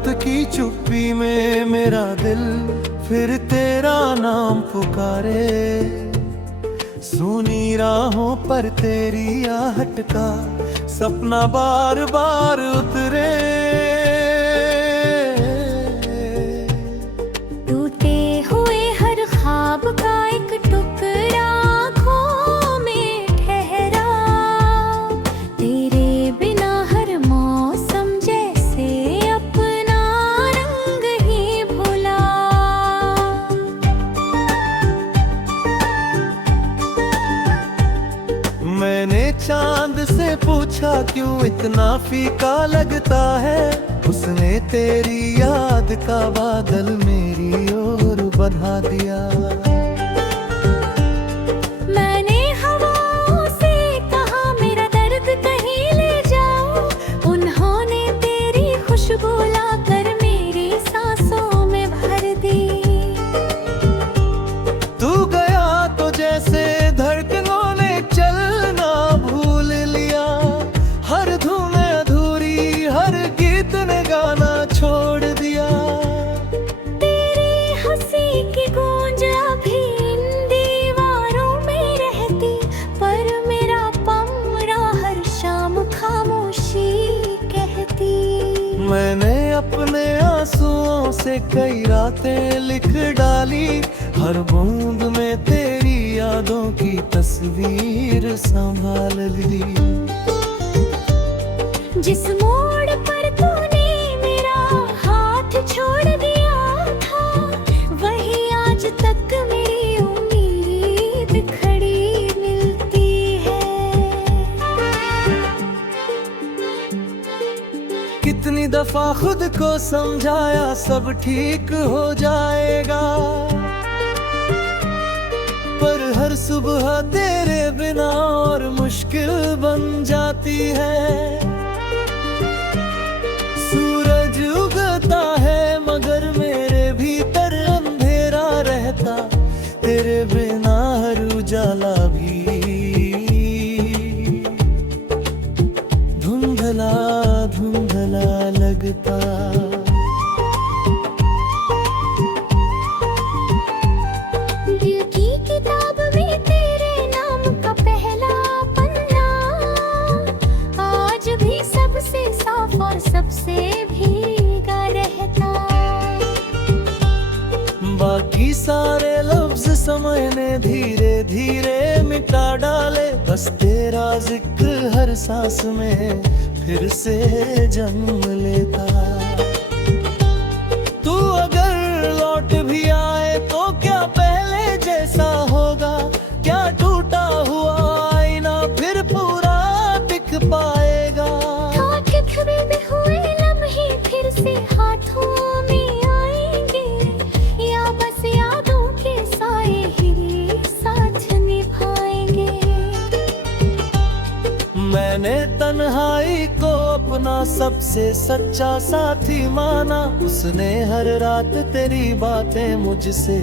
रात की चुप्पी में मेरा दिल फिर तेरा नाम पुकारे। सुनी राहों पर तेरी आहट का सपना बार बार उतरे। टूटे हुए हर ख्वाब का एक टुकड़ा आँखों में ठहरा। तेरे बिना हर मौसम जैसे अपना रंग ही भुला। मैंने चांद से पूछा क्यों इतना फीका लगता है। उसने तेरी याद का बादल मेरी ओर बढ़ा दिया। मैंने हवाओं से कहा मेरा दर्द कहीं ले जाओ। उन्होंने तेरी खुशबू लाकर मेरी सांसों में भर दी। तू गया तो जैसे धड़कनों ने चलना भूल लिया। हर धुन अधूरी हर गीत ने गाना छोड़ दिया। तेरी हंसी की गूंज अभी इन दीवारों में रहती। पर मेरा पमरा हर शाम खामोशी कहती। मैंने अपने आंसुओं से कई रातें लिख डाली। हर बूंद में तेरी यादों की तस्वीर संभाल ली। जिस मोड़ पर तूने मेरा हाथ छोड़ दिया था, वही आज तक मेरी उम्मीद खड़ी मिलती है। कितनी दफा खुद को समझाया सब ठीक हो जाएगा। पर हर सुबह तेरे बिना और मुश्किल बन जाती है। सूरज उगता है मगर मेरे भीतर अंधेरा रहता। तेरे बिना हर उजाला भी धुंधला धुंधला लगता। दिल की किताब में तेरे नाम का पहला पन्ना आज भी सबसे साफ और सबसे भीगा रहता। बाकी सारे लफ्ज समय ने धीरे धीरे मिटा डाले। बस तेरा जिक्र हर सांस में फिर से जन्म लेता। तू अगर लौट भी आए तो क्या पहले जैसा होगा। क्या टूटा हुआ आईना फिर पूरा दिख पाएगा। बिखरे हुए लम्हे फिर से हाथों में आएंगे। या बस यादों के साए ही साथ निभाएंगे। मैंने तन्हाई को अपना सबसे सच्चा साथी माना। उसने हर रात तेरी बातें मुझसे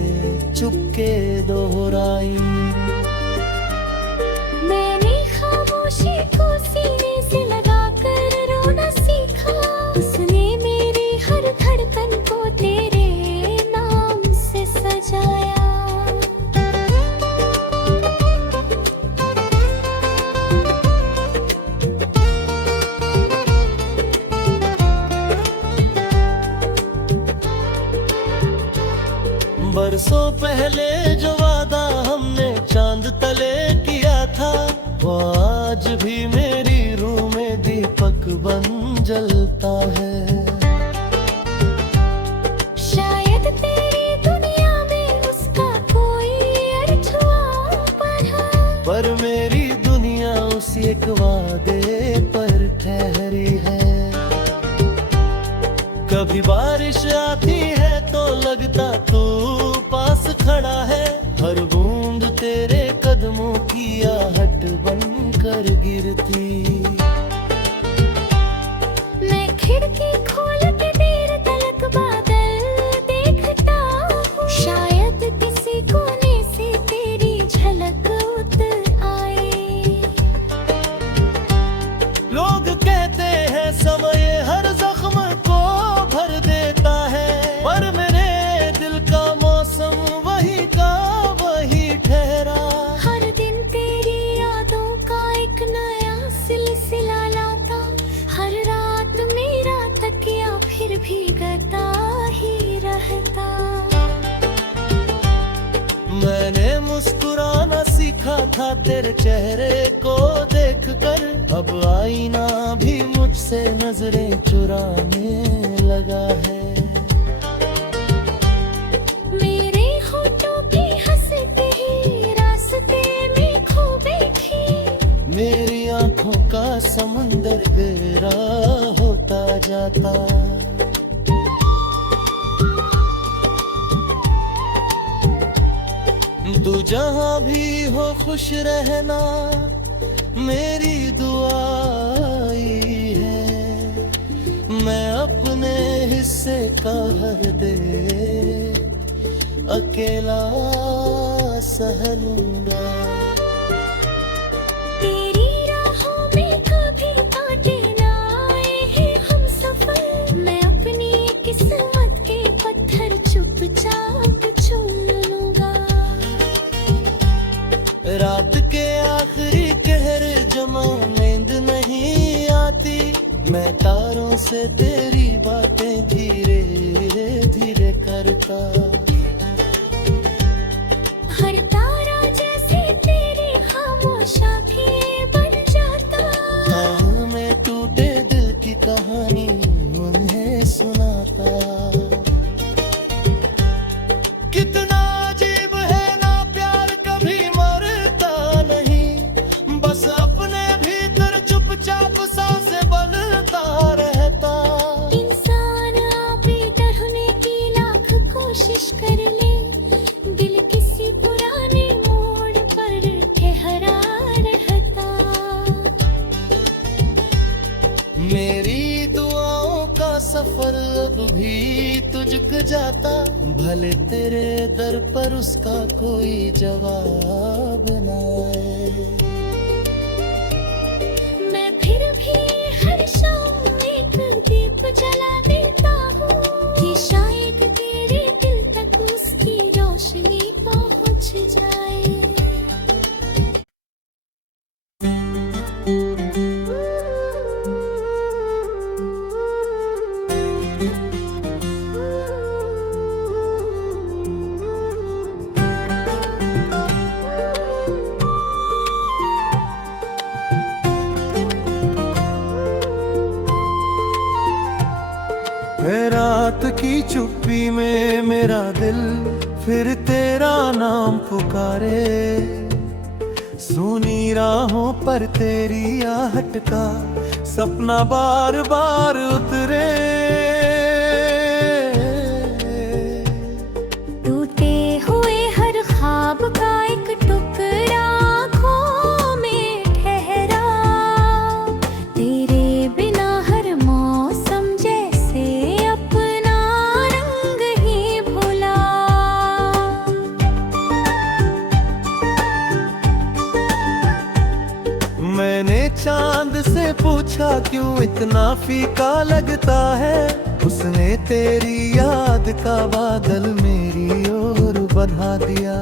चुपके दोहराई। मैंने खामोशी को सीने से लगाकर रोना सीखा। उसने मेरी हर धड़कन को तेरे नाम से सजाया। बरसों पहले जो वादा हमने चांद तले किया था, वो आज भी मेरी रूह में दीपक बन जलता है। शायद तेरी दुनिया में उसका कोई अर्थ हुआ पर मेरी दुनिया उस एक वादे पर ठहरी है। कभी बारिश आती है तो लगता तू पास खड़ा है। हर बूंद तेरे कदमों की आहट बन कर गिरती। मैं खिड़की खोल के देर तलक बादल देखता हूँ। शायद किसी कोने से तेरी झलक उतर आए। लोग कहते हैं समय हर जख्म को भर दे। था तेरे चेहरे को देखकर, अब आईना भी मुझसे नजरें चुराने लगा है। मेरे होठों की हंसते ही रास्ते में खो बैठी, मेरी आंखों का समुंदर गहरा होता जाता। तू जहाँ भी हो खुश रहना, मेरी दुआई है। मैं अपने हिस्से का हर दे अकेला सह लूंगा। तेरी राहों में कभी कांटे ना आए हैं हम सफर, मैं अपनी किस्मत के पत्थर चुपचाप चुन लूंगा। रात के आखिरी कहर जमा नींद नहीं आती, मैं तारों से तेरी बातें धीरे धीरे करता। हर तारा जैसे तेरी खामोशा भी बन जाता। हाँ, मैं टूटे दिल की कहानी उन्हें सुनाता। कितना अजीब है ना प्यार, कभी मरता नहीं, बस अपने भीतर चुपचाप सांसें बनता रहता। इंसान आप डरने की लाख कोशिश कर ले, दिल किसी पुराने मोड़ पर ठहरा रहता। मेरी दुआओं का सफर अब भी तुझको जाता, भले तेरे दर पर उसका कोई जवाब न आए। मैं फिर भी हर शाम एक दीप जला देता हूँ, कि शायद तेरे दिल तक उसकी रोशनी पहुँच जाए। रात की चुप्पी में मेरा दिल फिर तेरा नाम पुकारे, सुनी राहों पर तेरी आहट का सपना बार बार उतरे। टूटे हुए हर ख्वाब का एक टुकड़ा आँखों में ठहरा, तेरे बिना हर मौसम जैसे अपना रंग ही भुला। मैंने चांद से पूछा क्यों इतना फीका लगता है, उसने तेरी याद का बादल मेरी ओर बढ़ा दिया।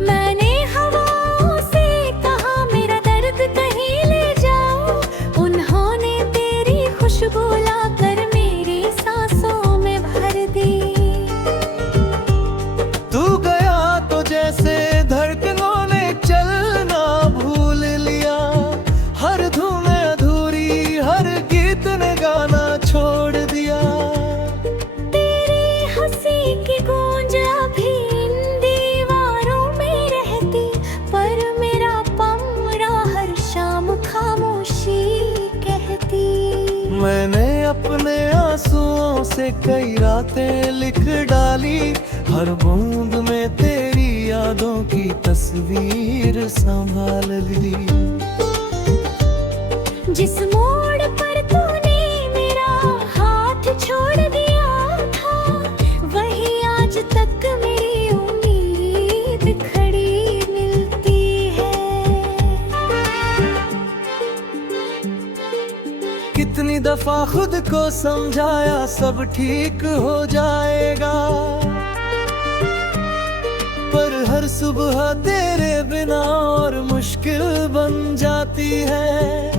मैंने हवाओं से कहा मेरा दर्द कहीं ले जाओ, उन्होंने तेरी खुशबू लाकर मेरी सांसों में भर दी। तू गया तो जैसे धड़कनों ने चलना भूल लिया, हर धुन अधूरी हर गीत ने गाना छोड़ दिया। तेरी हंसी की गूंज अभी इन दीवारों में रहती, पर मेरा पमरा हर शाम खामोशी कहती। मैंने अपने आंसुओं से कई रातें लिख डाली, हर बूंद में तेरी यादों की तस्वीर संभाल ली। जिस मोड़ पर तूने मेरा हाथ छोड़ दिया था, वही आज तक मेरी उम्मीद खड़ी मिलती है। कितनी दफा खुद को समझाया सब ठीक हो जाएगा, पर हर सुबह तेरे बिना और मुश्किल बन जाती है।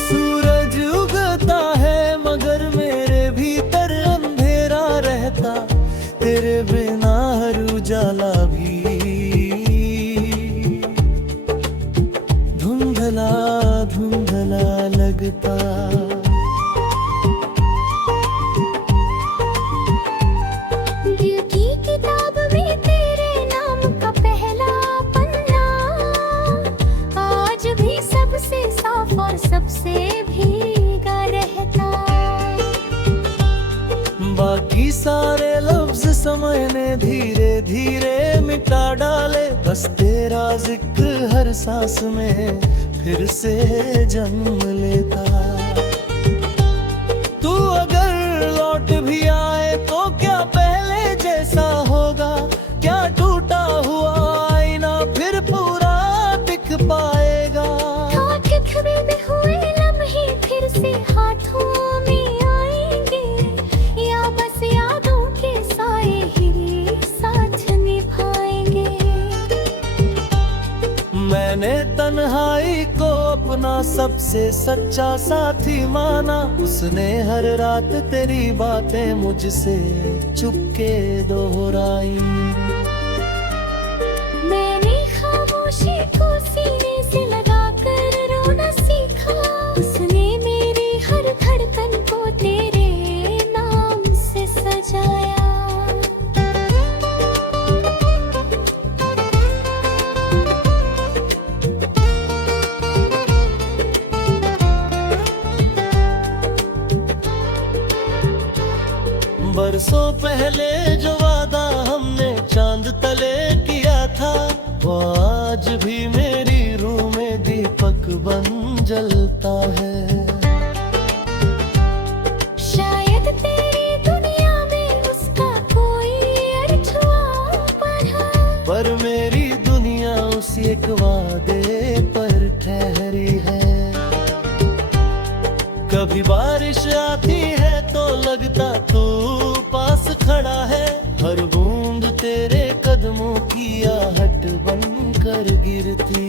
सूरज उगता है मगर मेरे भीतर अंधेरा रहता, तेरे बिना हर उजाला भी धुंधला धुंधला लगता। दिल की किताब में तेरे नाम का पहला पन्ना आज भी सबसे साफ और सबसे भीगा रहता। बाकी सारे लफ्ज समय ने धीरे धीरे मिटा डाले, बस तेरा जिक्र हर सांस में फिर से जन्म लेता। तू अगर लौट भी आए तो क्या पहले जैसा होगा, क्या टूटा हुआ आईना फिर पूरा दिख पाएगा। बिखरे हुए लम्हे फिर से हाथों में आएंगे, या बस यादों के साए ही साथ निभाएंगे। मैंने तन्हाई को अपना सबसे सच्चा साथी माना, उसने हर रात तेरी बातें मुझसे चुपके दोहराई। मैंने खामोशी को सीने से लगाकर रोना सीखा, उसने मेरी हर धड़कन को तेरे नाम से सजाया। बरसों पहले जो वादा हमने चांद तले किया था, वो आज भी मेरी रूह में दीपक बन जलता है। शायद तेरी दुनिया में उसका कोई अर्थ हुआ पर मेरी दुनिया उस एक वादे पर ठहरी है। कभी बारिश आती है तो लगता तू पास खड़ा है, हर बूंद तेरे कदमों की आहट बनकर गिरती।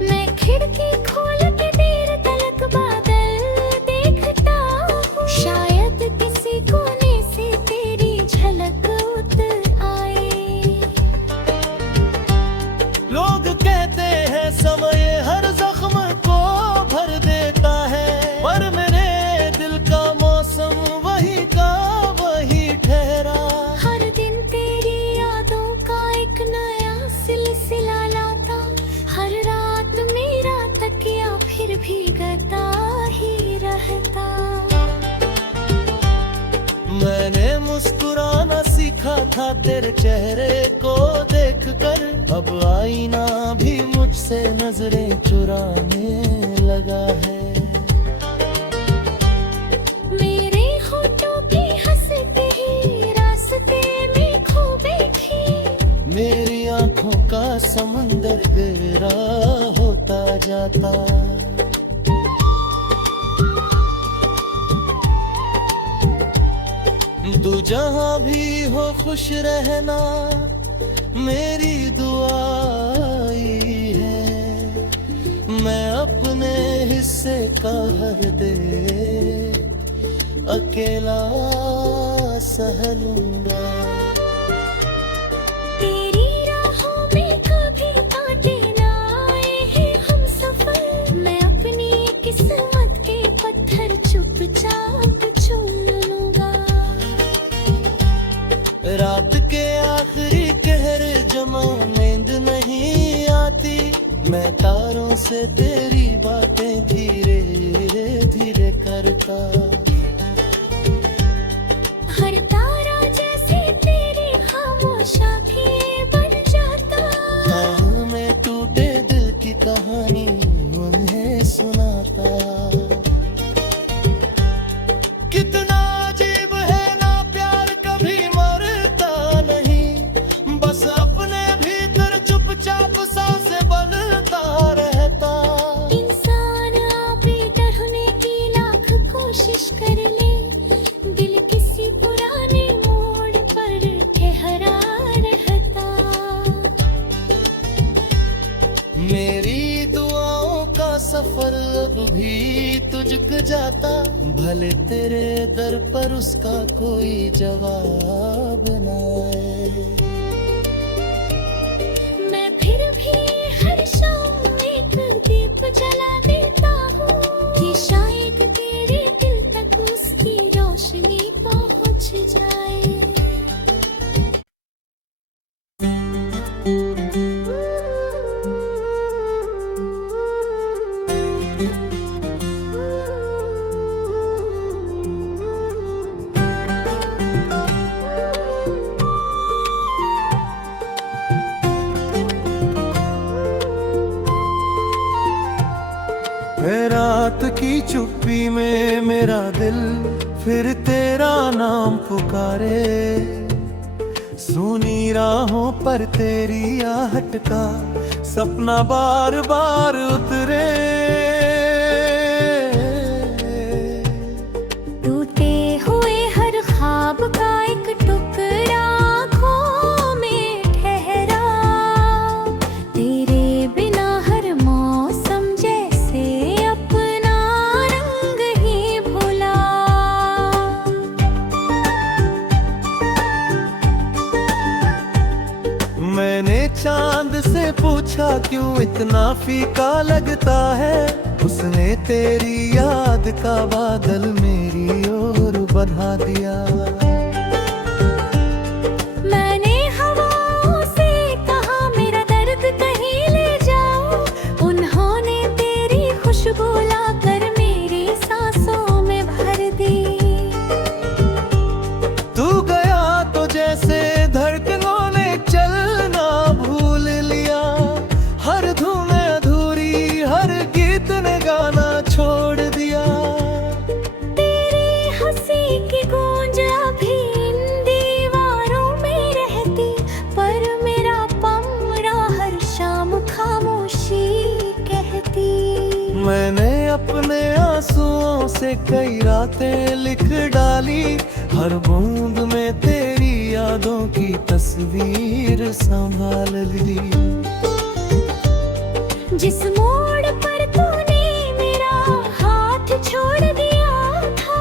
मैं खिड़की खोल के देर तलक बादल देखता हूँ, शायद किसी कोने से तेरी झलक उतर आए। लोग कहते हैं समय हर जख्म को भर देता है, पर मेरे दिल का मौसम वही का वही ठहरा। हर दिन तेरी यादों का एक नया सिलसिला लाता, हर रात मेरा तकिया फिर भीगता ही रहता। मैंने मुस्कुराना सीखा था तेरे चेहरे को देखकर, अब आईना भी मुझसे नजरें चुराने लगा है। मेरे होठों की हंसते ही रास्ते में खो बैठी, मेरी आंखों का समंदर गहरा होता जाता। तू जहां भी हो खुश रहना मेरी दुआई है, मैं अपने हिस्से का हर दे अकेला सह लूंगा। तेरी राहों में कभी कांटे ना आए हैं हम सफर, मैं अपनी किस्मत के पत्थर चुपचाप चुन लूंगा। रात के आखिरी कहर जमा नींद नहीं आती, मैं तारों से तेरी बातें धीरे धीरे करता। हर तारा जैसे तेरी खामोशा भी बन जाता, हाँ मैं टूटे दिल की कहानी उन्हें सुनाता। कितना अजीब है ना प्यार कभी मरता नहीं, बस अपने भीतर चुपचाप सांसें बनता रहता। इंसान आप ही डरने की लाख कोशिश सफर अब भी तुझको जाता, भले तेरे दर पर उसका कोई जवाब न आए। मैं फिर भी हर शाम एक दीप जला देता हूँ कि शायद तेरे दिल तक उसकी रोशनी पहुँच जाए। रात की चुप्पी में मेरा दिल फिर तेरा नाम पुकारे, सुनी राहों पर तेरी आहट का सपना बार बार उतरे। टूटे हुए हर ख्वाब का एक टुकड़ा आँखों में ठहरा, तेरे बिना हर मौसम जैसे अपना रंग ही भुला। मैंने चांद से पूछा क्यों इतना फीका लगता है, उसने तेरी याद का बादल मेरी ओर बढ़ा दिया। मैंने हवाओं से कहा मेरा दर्द कहीं ले जाओ, उन्होंने तेरी खुशबू लाकर मेरी सांसों में भर दी। तू गया तो जैसे धड़कनों ने चलना भूल लिया, हर धुन अधूरी हर गीत ने गाना छोड़ दिया। तेरी हंसी की गूंज अभी इन दीवारों में रहती, पर मेरा पमरा हर शाम खामोशी कहती। मैंने अपने आंसुओं से कई रातें लिख डाली, हर बूंद में तेरी यादों की तस्वीर संभाल ली। जिस मोड़ पर तूने मेरा हाथ छोड़ दिया था,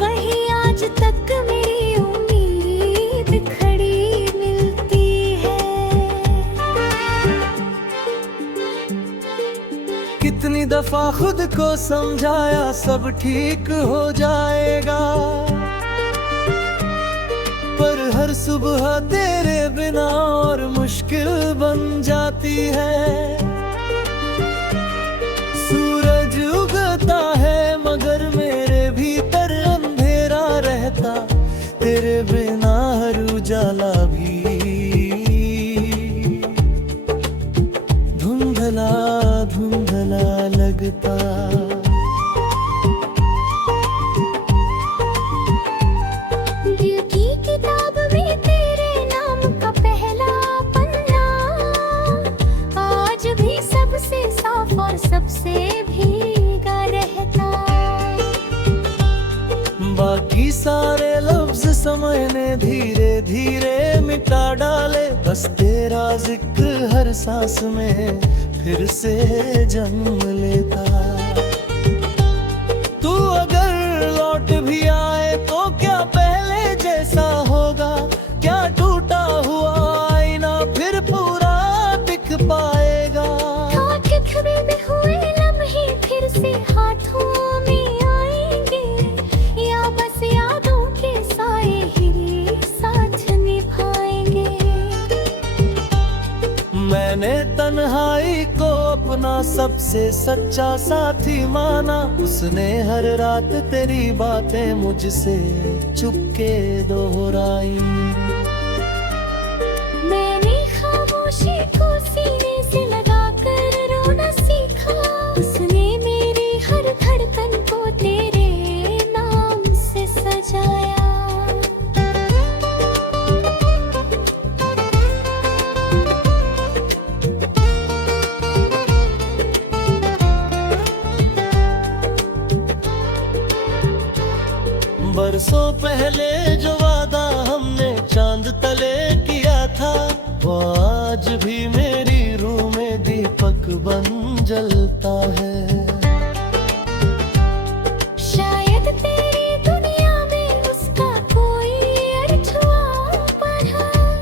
वही आज तक मेरी उम्मीद खड़ी मिलती है। कितनी दफा खुद को समझाया सब ठीक हो जाएगा, पर हर सुबह तेरे बिना और मुश्किल बन जाती है। सूरज उगता है मगर मेरे भीतर अंधेरा रहता, तेरे बिना हर उजाला भी धुंधला धुंधला लगता। दिल की किताब में तेरे नाम का पहला पन्ना आज भी सबसे साफ और सबसे भीगा रहता। बाकी सारे लफ्ज समय ने धीरे धीरे मिटा डाले, बस तेरा जिक्र हर सांस में फिर से जन्म लेता। तू अगर लौट भी आए तो क्या पहले जैसा होगा, क्या टूटा हुआ आईना फिर पूरा दिख पाएगा। बिखरे हुए लम्हे फिर से हाथों में आएंगे, या बस यादों के साए ही साथ निभाएंगे। मैंने तन्हाई को अपना सबसे सच्चा साथी माना, उसने हर रात तेरी बातें मुझसे चुपके दोहराई। मैंने खामोशी को सीने से लगाकर रोना सीखा, उसने मेरी हर धड़कन को तेरे नाम से सजाया। बरसों पहले जो वादा हमने चांद तले किया था, वो आज भी मेरी रूह में दीपक बन जलता है।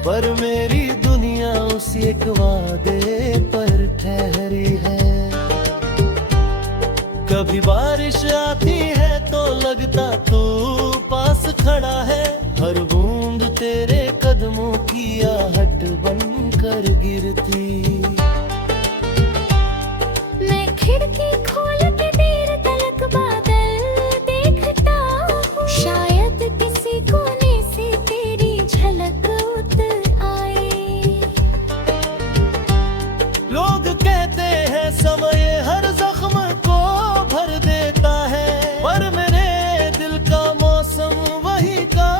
पर मेरी दुनिया उस एक वादे पर ठहरी है। कभी बारिश आती है तो लगता तू पास खड़ा है, हर बूंद तेरे कदमों की आहट बनकर गिरती। मैं खिड़की खोल के देर तलक बादल देखता हूँ, शायद किसी कोने से तेरी झलक उतर आए। लोग कहते हैं समय हर जख्म को भर देता है, पर मेरे दिल का मौसम वही का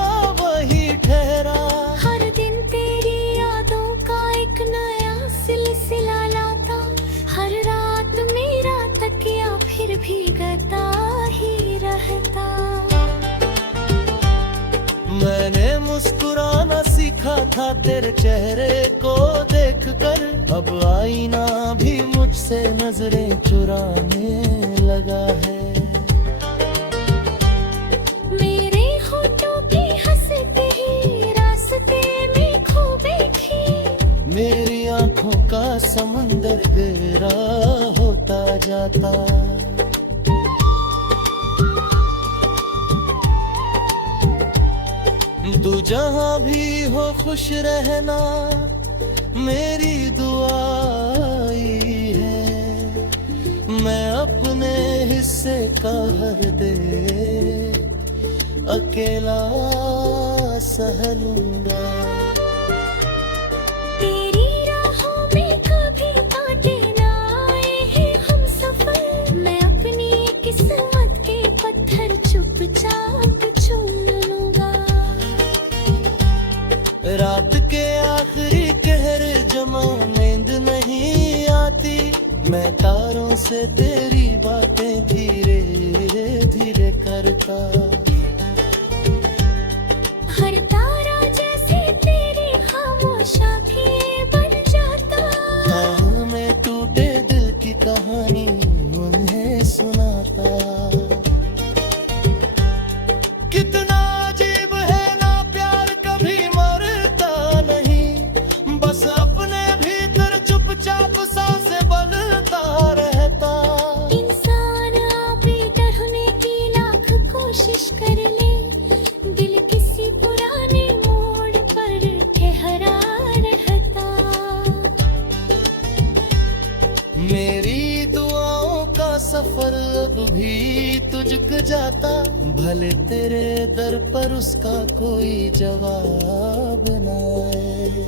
वही ठहरा। हर दिन तेरी यादों का एक नया सिलसिला लाता, हर रात मेरा तकिया फिर भीगता ही रहता। मैंने मुस्कुराना सीखा था तेरे चेहरे को देखकर, अब आईना भी मुझसे नजरें चुराने लगा है। मेरे होठों की हंसते ही रास्ते में खो बैठी, मेरी आंखों का समंदर गहरा होता जाता। तू जहाँ भी हो खुश रहना मेरी दुआई है, मैं अपने हिस्से का हर दे अकेला सह लूंगा। तेरी राहों में कभी कांटे ना आए हैं हम सफर, मैं अपनी किस्मत के पत्थर चुपचाप चुन लूंगा। रात के आखिरी कहर जमा नींद नहीं आती, मैं तारों से तेरी बातें धीरे धीरे करता। हर तारा जैसे तेरी खामोशा भी बन जाता। हाँ मैं टूटे दिल की कहानी उन्हें सुनाता। कितना अजीब है ना प्यार कभी मरता नहीं, बस अपने भीतर चुपचाप सांसें बनता रहता। इंसान आप डरने की लाख कोशिश कर ले, दिल किसी पुराने मोड़ पर ठहरा रहता। मेरी दुआओं का सफर अब भी तुझको जाता, भले तेरे दर पर उसका कोई जवाब ना आए।